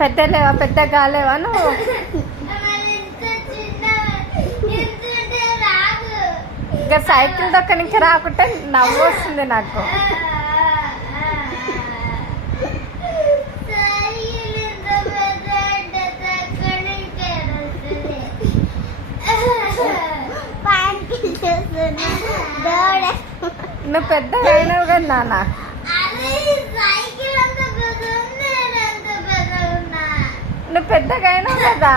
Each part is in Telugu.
పెద్ద లేవా, పెద్ద కాలేవా నువ్వు? ఇంకా సైకిల్ దొక్కనికి రాకుంటే నవ్వు వస్తుంది నాకు. నువ్వు పెద్దగా అయినావు కదా నాన్న. నువ్వు పెద్దగా అయినావు కదా.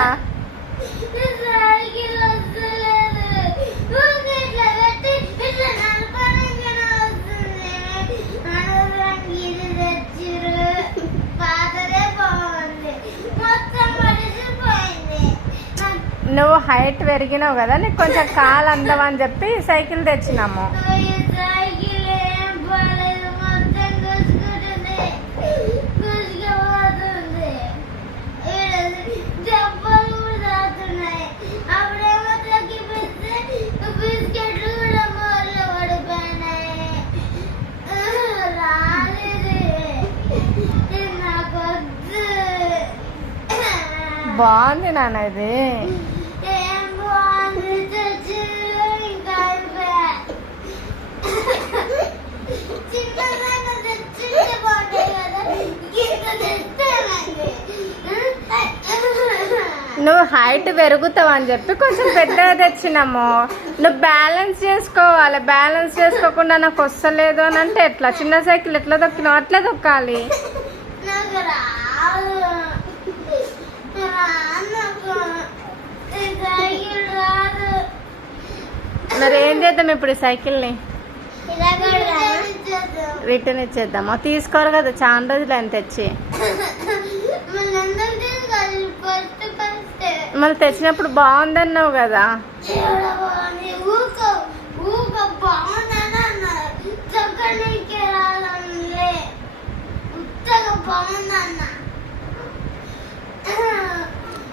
నువ్వు హైట్ పెరిగినావు కదా, నీకు కొంచెం కాలు అందమని చెప్పి సైకిల్ తెచ్చినాము. బాగుంది నాన్న ఇది. నువ్వు హైట్ పెరుగుతావు అని చెప్పి కొంచెం పెద్దగా తెచ్చినాము. నువ్వు బ్యాలెన్స్ చేసుకోవాలి. బ్యాలెన్స్ చేసుకోకుండా నాకు వస్తలేదు అని అంటే ఎట్లా? చిన్న సైకిల్ ఎట్లా దొక్కినావు అట్లా దొక్కాలి. మరి ఏం చేద్దాం ఇప్పుడు? సైకిల్ని రిటర్న్ ఇచ్చేద్దామా? తీసుకోరు కదా, చాలా రోజులు ఆయన తెచ్చి. మళ్ళీ తెచ్చినప్పుడు బాగుందన్నావు కదా.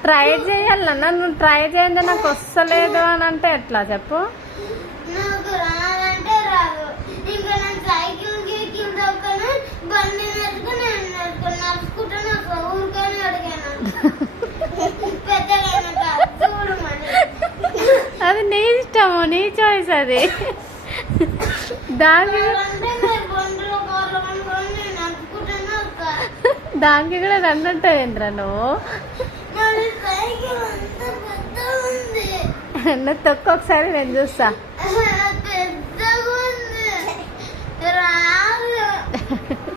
ట్రై చేయాలన్నా, నువ్వు ట్రై చేయండి నాకు వస్తలేదు అని అంటే ఎట్లా చెప్పు? అది నీ ఇష్టము, నీ చాయిస్ అది. దానికి కూడా రెండు ఉంటావేంద్రా నువ్వు. నువ్వు తొక్కు ఒకసారి నేను చూస్తా.